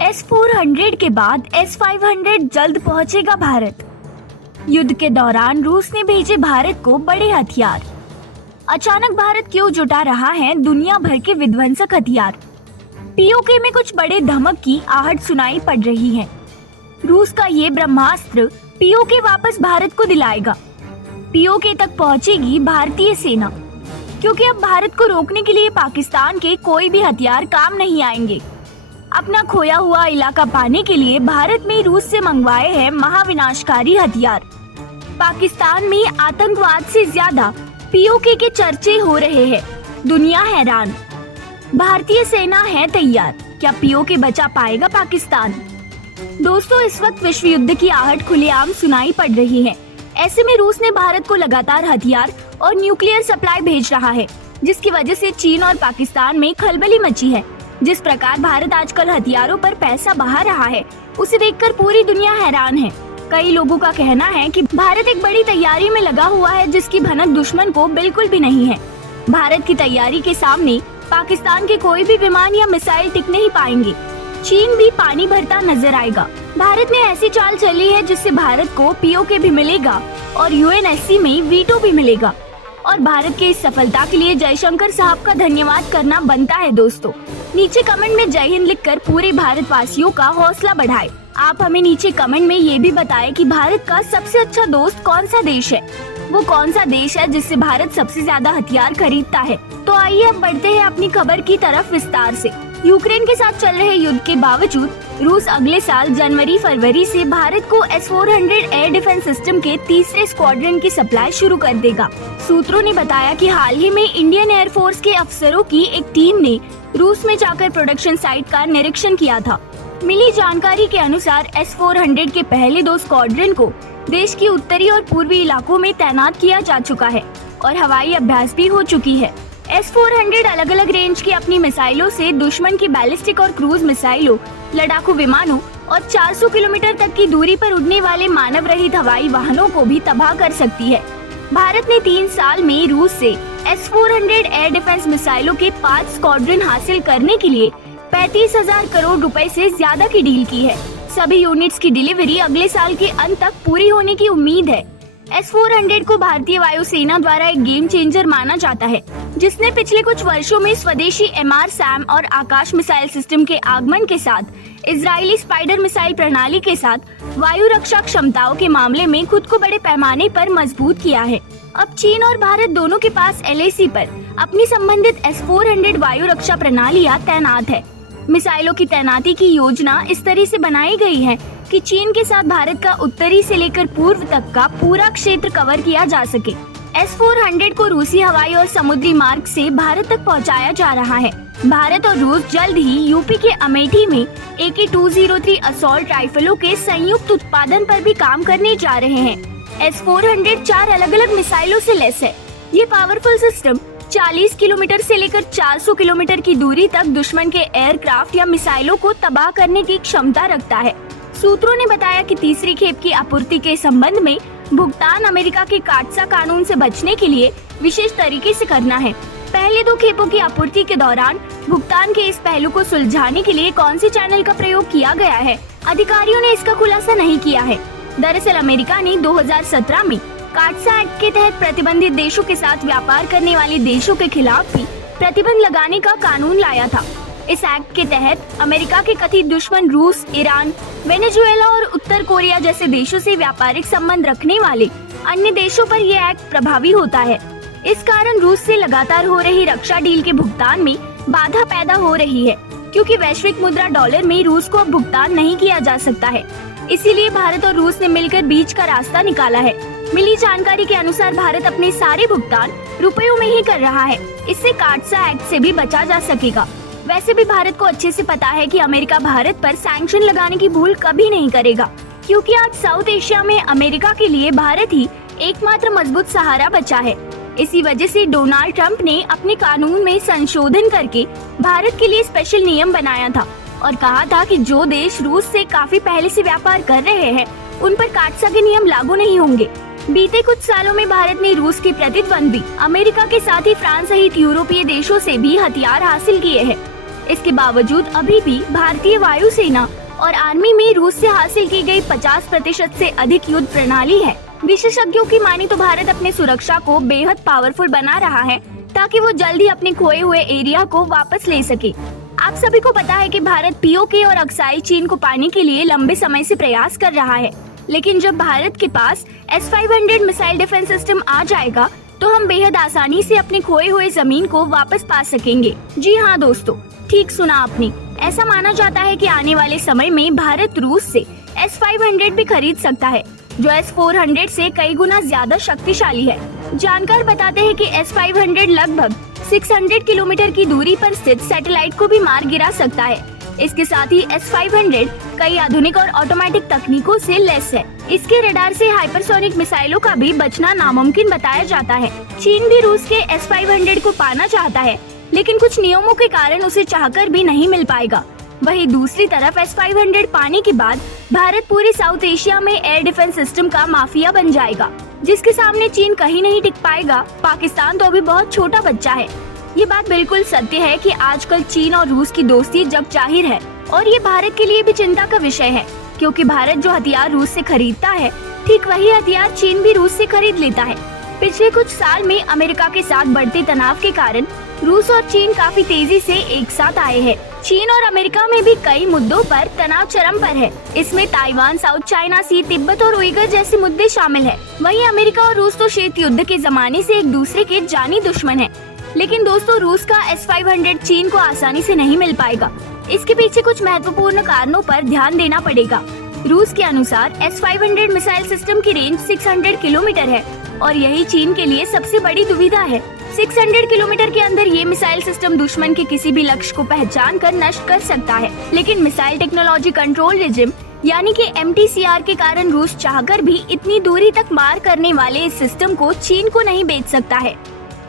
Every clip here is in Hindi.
S-400 के बाद S-500 जल्द पहुंचेगा भारत। युद्ध के दौरान रूस ने भेजे भारत को बड़े हथियार। अचानक भारत क्यों जुटा रहा है दुनिया भर के विध्वंसक हथियार। पीओके में कुछ बड़े धमक की आहट सुनाई पड़ रही है। रूस का ये ब्रह्मास्त्र पीओके वापस भारत को दिलाएगा। पीओके तक पहुंचेगी भारतीय सेना, क्योंकि अब भारत को रोकने के लिए पाकिस्तान के कोई भी हथियार काम नहीं आएंगे। अपना खोया हुआ इलाका पाने के लिए भारत में रूस से मंगवाए हैं महाविनाशकारी हथियार। पाकिस्तान में आतंकवाद से ज्यादा पीओके के चर्चे हो रहे हैं। दुनिया हैरान। भारतीय सेना है तैयार। क्या पीओके बचा पाएगा पाकिस्तान? दोस्तों, इस वक्त विश्व युद्ध की आहट खुलेआम सुनाई पड़ रही है। ऐसे में रूस ने भारत को लगातार हथियार और न्यूक्लियर सप्लाई भेज रहा है, जिसकी वजह से चीन और पाकिस्तान में खलबली मची है। जिस प्रकार भारत आजकल हथियारों पर पैसा बहा रहा है, उसे देखकर पूरी दुनिया हैरान है। कई लोगों का कहना है कि भारत एक बड़ी तैयारी में लगा हुआ है, जिसकी भनक दुश्मन को बिल्कुल भी नहीं है। भारत की तैयारी के सामने पाकिस्तान के कोई भी विमान या मिसाइल टिक नहीं पाएंगे। चीन भी पानी भरता नजर आएगा। भारत ने ऐसी चाल चली है जिससे भारत को पीओके भी मिलेगा और यूएनएससी में वीटो भी मिलेगा। और भारत के इस सफलता के लिए जयशंकर साहब का धन्यवाद करना बनता है। दोस्तों, नीचे कमेंट में जय हिंद लिखकर पूरे भारतवासियों का हौसला बढ़ाएं। आप हमें नीचे कमेंट में ये भी बताएं कि भारत का सबसे अच्छा दोस्त कौन सा देश है। वो कौन सा देश है जिससे भारत सबसे ज्यादा हथियार खरीदता है। तो आइए अब बढ़ते हैं अपनी खबर की तरफ विस्तार से। यूक्रेन के साथ चल रहे युद्ध के बावजूद रूस अगले साल जनवरी-फरवरी से भारत को S-400 एयर डिफेंस सिस्टम के तीसरे स्क्वाड्रन की सप्लाई शुरू कर देगा। सूत्रों ने बताया कि हाल ही में इंडियन एयरफोर्स के अफसरों की एक टीम ने रूस में जाकर प्रोडक्शन साइट का निरीक्षण किया था। मिली जानकारी के अनुसार S-400 के पहले 2 स्क्वाड्रन को देश की उत्तरी और पूर्वी इलाकों में तैनात किया जा चुका है और हवाई अभ्यास भी हो चुकी है। S-400 अलग अलग रेंज की अपनी मिसाइलों से दुश्मन की बैलिस्टिक और क्रूज मिसाइलों, लड़ाकू विमानों और 400 किलोमीटर तक की दूरी पर उड़ने वाले मानव रहित हवाई वाहनों को भी तबाह कर सकती है। भारत ने 3 साल में रूस से S-400 एयर डिफेंस मिसाइलों के 5 स्क्वाड्रन हासिल करने के लिए 35,000 करोड़ रुपए से ज्यादा की डील की है। सभी यूनिट्स की डिलीवरी अगले साल के अंत तक पूरी होने की उम्मीद है। S-400 को भारतीय वायुसेना द्वारा एक गेम चेंजर माना जाता है, जिसने पिछले कुछ वर्षों में स्वदेशी MR-SAM और आकाश मिसाइल सिस्टम के आगमन के साथ इजरायली स्पाइडर मिसाइल प्रणाली के साथ वायु रक्षा क्षमताओं के मामले में खुद को बड़े पैमाने पर मजबूत किया है। अब चीन और भारत दोनों के पास LAC पर अपनी संबंधित S-400 वायु रक्षा प्रणालियां तैनात है। मिसाइलों की तैनाती की योजना इस तरह से बनाई गई है कि चीन के साथ भारत का उत्तरी से लेकर पूर्व तक का पूरा क्षेत्र कवर किया जा सके। S-400 को रूसी हवाई और समुद्री मार्ग से भारत तक पहुंचाया जा रहा है। भारत और रूस जल्द ही यूपी के अमेठी में AK-203 असॉल्ट राइफलों के संयुक्त उत्पादन पर भी काम करने जा रहे हैं। S-400 4 अलग अलग मिसाइलों से लैस है। ये पावरफुल सिस्टम 40 किलोमीटर से लेकर 400 किलोमीटर की दूरी तक दुश्मन के एयरक्राफ्ट या मिसाइलों को तबाह करने की क्षमता रखता है। सूत्रों ने बताया कि तीसरी खेप की आपूर्ति के संबंध में भुगतान अमेरिका के काटसा कानून से बचने के लिए विशेष तरीके से करना है। पहले 2 खेपों की आपूर्ति के दौरान भुगतान के इस पहलू को सुलझाने के लिए कौन से चैनल का प्रयोग किया गया है, अधिकारियों ने इसका खुलासा नहीं किया है। दरअसल अमेरिका ने 2017 में काटसा एक्ट के तहत प्रतिबंधित देशों के साथ व्यापार करने वाले देशों के खिलाफ भी प्रतिबंध लगाने का कानून लाया था। इस एक्ट के तहत अमेरिका के कथित दुश्मन रूस, ईरान, वेनेजुएला और उत्तर कोरिया जैसे देशों से व्यापारिक संबंध रखने वाले अन्य देशों पर यह एक्ट प्रभावी होता है। इस कारण रूस से लगातार हो रही रक्षा डील के भुगतान में बाधा पैदा हो रही है, क्योंकि वैश्विक मुद्रा डॉलर में रूस को अब भुगतान नहीं किया जा सकता है। इसीलिए भारत और रूस ने मिलकर बीच का रास्ता निकाला है। मिली जानकारी के अनुसार भारत अपने सारे भुगतान रुपयों में ही कर रहा है। इससे काटसा एक्ट से भी बचा जा सकेगा। वैसे भी भारत को अच्छे से पता है कि अमेरिका भारत पर सैंक्शन लगाने की भूल कभी नहीं करेगा, क्योंकि आज साउथ एशिया में अमेरिका के लिए भारत ही एकमात्र मजबूत सहारा बचा है। इसी वजह से डोनाल्ड ट्रंप ने अपने कानून में संशोधन करके भारत के लिए स्पेशल नियम बनाया था और कहा था कि जो देश रूस से काफी पहले से व्यापार कर रहे हैं, उन पर काटसा के नियम लागू नहीं होंगे। बीते कुछ सालों में भारत ने रूस के प्रतिद्वंदी अमेरिका के साथ ही फ्रांस सहित यूरोपीय देशों से भी हथियार हासिल किए हैं। इसके बावजूद अभी भी भारतीय वायुसेना और आर्मी में रूस से हासिल की गई 50% से अधिक युद्ध प्रणाली है। विशेषज्ञों की मानी तो भारत अपनी सुरक्षा को बेहद पावरफुल बना रहा है ताकि वो जल्दी अपने खोए हुए एरिया को वापस ले सके। आप सभी को पता है कि भारत पीओके और अक्साई चीन को पाने के लिए लंबे समय से प्रयास कर रहा है, लेकिन जब भारत के पास S-500 मिसाइल डिफेंस सिस्टम आ जाएगा तो हम बेहद आसानी से अपने खोए हुए जमीन को वापस पा सकेंगे। जी हाँ दोस्तों, ठीक सुना आपने। ऐसा माना जाता है कि आने वाले समय में भारत रूस से S-500 भी खरीद सकता है, जो S-400 से कई गुना ज्यादा शक्तिशाली है। जानकार बताते हैं कि S-500 लगभग 600 किलोमीटर की दूरी पर स्थित सैटेलाइट को भी मार गिरा सकता है। इसके साथ ही S-500 कई आधुनिक और ऑटोमेटिक तकनीकों से लैस है। इसके रडार से हाइपरसोनिक मिसाइलों का भी बचना नामुमकिन बताया जाता है। चीन भी रूस के S-500 को पाना चाहता है, लेकिन कुछ नियमों के कारण उसे चाहकर भी नहीं मिल पाएगा। वहीं दूसरी तरफ S-500 पाने के बाद भारत पूरी साउथ एशिया में एयर डिफेंस सिस्टम का माफिया बन जाएगा, जिसके सामने चीन कहीं नहीं टिक पाएगा। पाकिस्तान तो अभी बहुत छोटा बच्चा है। ये बात बिल्कुल सत्य है कि आजकल चीन और रूस की दोस्ती जग जाहिर है और ये भारत के लिए भी चिंता का विषय है, क्योंकि भारत जो हथियार रूस से खरीदता है, ठीक वही हथियार चीन भी रूस से खरीद लेता है। पिछले कुछ साल में अमेरिका के साथ बढ़ते तनाव के कारण रूस और चीन काफी तेजी से एक साथ आए हैं। चीन और अमेरिका में भी कई मुद्दों पर तनाव चरम पर है। इसमें ताइवान, साउथ चाइना सी, तिब्बत और उइगर जैसे मुद्दे शामिल हैं। वहीं अमेरिका और रूस तो शीत युद्ध के जमाने से एक दूसरे के जानी दुश्मन हैं। लेकिन दोस्तों, रूस का S-500 चीन को आसानी से नहीं मिल पाएगा। इसके पीछे कुछ महत्वपूर्ण कारणों पर ध्यान देना पड़ेगा। रूस के अनुसार S-500 मिसाइल सिस्टम की रेंज 600 किलोमीटर है और यही चीन के लिए सबसे बड़ी दुविधा है। 600 किलोमीटर के अंदर ये मिसाइल सिस्टम दुश्मन के किसी भी लक्ष्य को पहचान कर नष्ट कर सकता है, लेकिन मिसाइल टेक्नोलॉजी कंट्रोल रिजिम यानी कि MTCR के कारण रूस चाहकर भी इतनी दूरी तक मार करने वाले इस सिस्टम को चीन को नहीं बेच सकता है।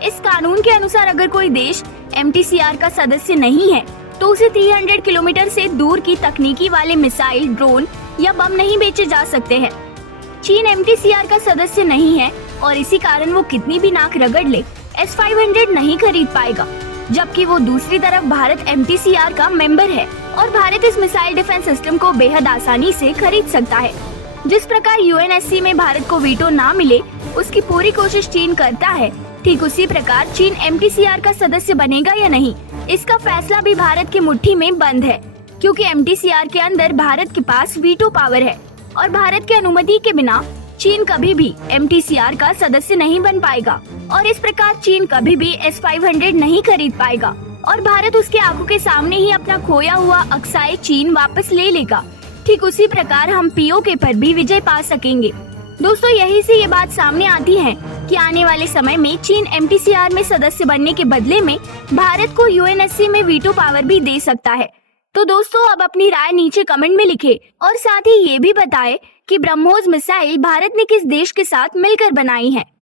इस कानून के अनुसार अगर कोई देश MTCR का सदस्य नहीं है तो उसे 300 किलोमीटर से दूर की तकनीकी वाले मिसाइल, ड्रोन या बम नहीं बेचे जा सकते हैं। चीन MTCR का सदस्य नहीं है और इसी कारण वो कितनी भी नाक रगड़ ले S-500 नहीं खरीद पाएगा, जबकि वो दूसरी तरफ भारत MTCR का मेंबर है और भारत इस मिसाइल डिफेंस सिस्टम को बेहद आसानी से खरीद सकता है। जिस प्रकार UNSC में भारत को वीटो ना मिले उसकी पूरी कोशिश चीन करता है, ठीक उसी प्रकार चीन MTCR का सदस्य बनेगा या नहीं, इसका फैसला भी भारत की मुट्ठी में बंद है, क्योंकि MTCR के अंदर भारत के पास वीटो पावर है और भारत की अनुमति के बिना चीन कभी भी MTCR का सदस्य नहीं बन पाएगा और इस प्रकार चीन कभी भी S-500 नहीं खरीद पाएगा और भारत उसके आंखों के सामने ही अपना खोया हुआ अक्साई चीन वापस ले लेगा। ठीक उसी प्रकार हम POK पर भी विजय पा सकेंगे। दोस्तों, यही से ये बात सामने आती है कि आने वाले समय में चीन MTCR में सदस्य बनने के बदले में भारत को UNSC में वीटो पावर भी दे सकता है। तो दोस्तों, अब अपनी राय नीचे कमेंट में लिखे और साथ ही ये भी बताएं कि ब्रह्मोस मिसाइल भारत ने किस देश के साथ मिलकर बनाई है।